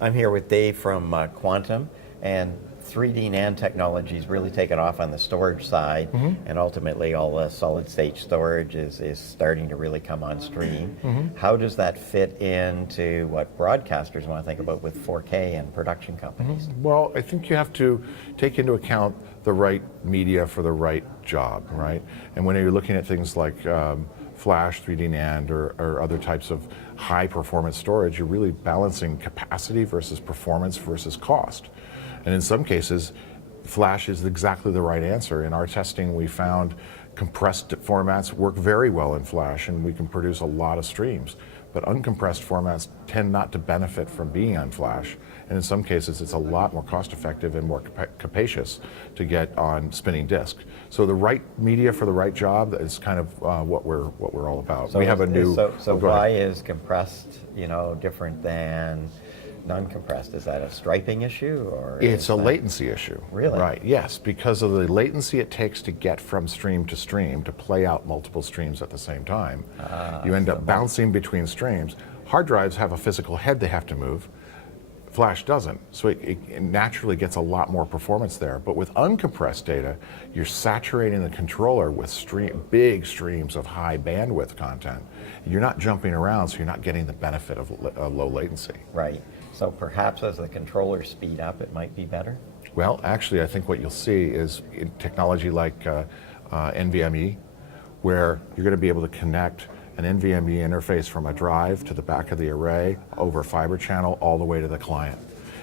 I'm here with Dave from Quantum, and 3D NAND technology is really taken off on the storage side, and ultimately all the solid-state storage is starting to really come on stream. How does that fit into what broadcasters want to think about with 4K and production companies? Well, I think you have to take into account the right media for the right job, right? And when you're looking at things like Flash, 3D NAND, or other types of high performance storage, you're really balancing capacity versus performance versus cost. And in some cases, Flash is exactly the right answer. In our testing, we found compressed formats work very well in Flash, and we can produce a lot of streams. But uncompressed formats tend not to benefit from being on Flash. And in some cases, it's a lot more cost effective and more capacious to get on spinning disk. So the right media for the right job is kind of what we're all about. So we have a new. So why is compressed, different than non-compressed? Is that a striping issue, or it's a latency issue? Really? Right. Yes, because of the latency it takes to get from stream to play out multiple streams at the same time. You end up bouncing between streams. Hard drives have a physical head they have to move. Flash doesn't, so it naturally gets a lot more performance there. But with uncompressed data, you're saturating the controller with big streams of high bandwidth content. You're not jumping around, so you're not getting the benefit of low latency. Right. So perhaps as the controllers speed up, it might be better? Well, actually, I think what you'll see is in technology like NVMe, where you're going to be able to connect an NVMe interface from a drive to the back of the array over fiber channel all the way to the client.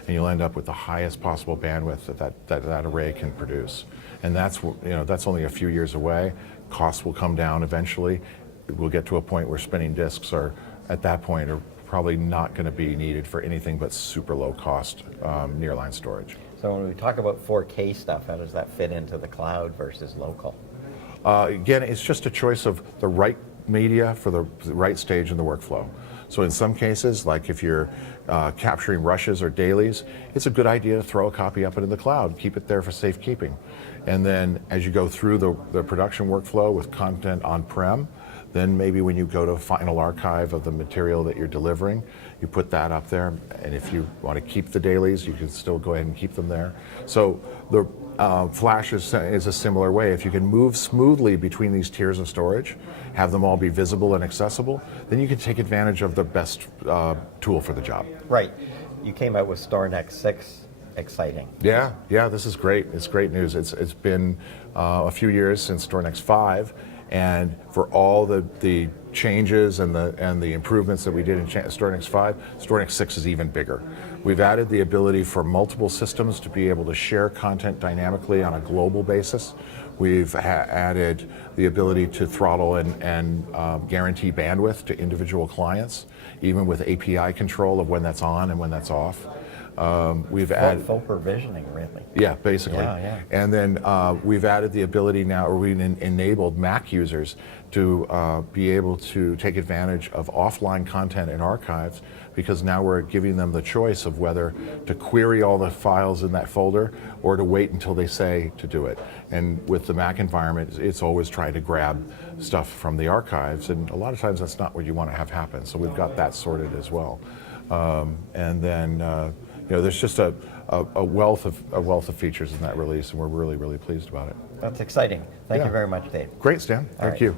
And you'll end up with the highest possible bandwidth that array can produce. And that's only a few years away. Costs will come down eventually. We'll get to a point where spinning disks are, at that point, are probably not going to be needed for anything but super low cost nearline storage. So when we talk about 4K stuff, how does that fit into the cloud versus local? Again, it's just a choice of the right media for the right stage in the workflow. So in some cases, like if you're capturing rushes or dailies, it's a good idea to throw a copy up into the cloud, keep it there for safekeeping. And then as you go through the production workflow with content on-prem, then maybe when you go to a final archive of the material that you're delivering, you put that up there. And if you want to keep the dailies, you can still go ahead and keep them there. So the Flash is a similar way. If you can move smoothly between these tiers of storage, have them all be visible and accessible, then you can take advantage of the best tool for the job. Right. You came out with StorNext 6. Exciting. Yeah, this is great. It's great news. It's been a few years since StorNext 5. And for all the changes and the improvements that we did in StorNext 5, StorNext 6 is even bigger. We've added the ability for multiple systems to be able to share content dynamically on a global basis. We've added the ability to throttle and guarantee bandwidth to individual clients, even with API control of when that's on and when that's off. We've added full provisioning, really. Yeah, basically. Yeah. And then we've added the ability now, or we've enabled Mac users to be able to take advantage of offline content in archives, because now we're giving them the choice of whether to query all the files in that folder or to wait until they say to do it. And with the Mac environment, it's always trying to grab stuff from the archives, and a lot of times that's not what you want to have happen. So we've got that sorted as well. And then there's just a wealth of features in that release, and we're really, really pleased about it. That's exciting. Thank you very much, Dave. Great, Stan. Thank you.